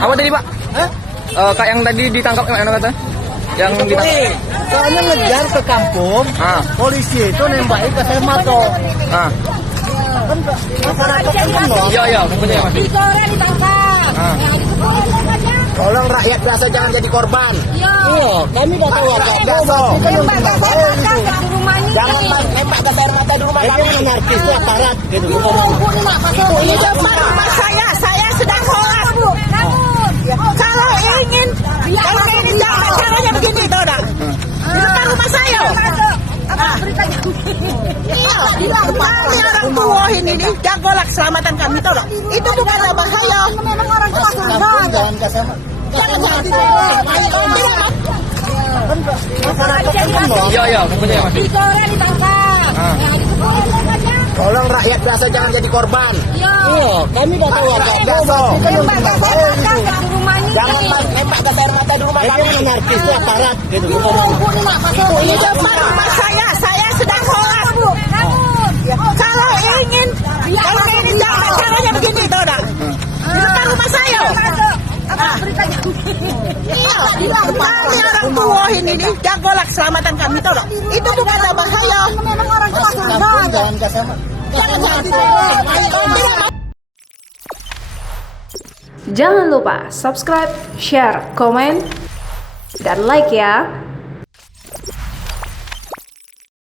Apa tadi Pak? Kak yang tadi ditangkap yang kata? Yang ditangkap? Soalnya ngejar ke kampung, polisi itu nembakin ke saya mato. Kan masyarakat kan kenal. Iya, betul ya Mas. Di Korea ditangkap. Tolong rakyat biasa jangan jadi korban. Iya. Iya, kami udah tahu warga biasa. Tembak gas air mata di rumah ini. Jangan tembak gas air mata di rumah kami. Anarkis itu aparat gitu. Ini depan rumah saya sedang sholat. Kalau ingin caranya begini tuh dah. Di depan rumah saya. Iya, kami orang tua ini nih jagolah keselamatan kami tuh dah. Itu bukanlah bahaya. Memang orang tua Jangan gas air mata. Masyarakat kan kenal. Iya, betul ya Mas. Di Korea ditangkap. Tolong rakyat biasa jangan jadi korban. Iya. Iya, kami udah tahu warga biasa. Tembak gas air mata di rumah ini. Jangan tembak gas air mata di rumah kami. Anarkis itu aparat gitu. Ini depan rumah saya sedang sholat. Kalau ingin caranya begini tuh dah. Di depan rumah saya. Iya, kami orang tua ini nih jagolah keselamatan kami tuh dah. Itu bukanlah bahaya. Memang orang tua Jangan gas air mata. Jangan lupa subscribe, share, komen, dan like ya.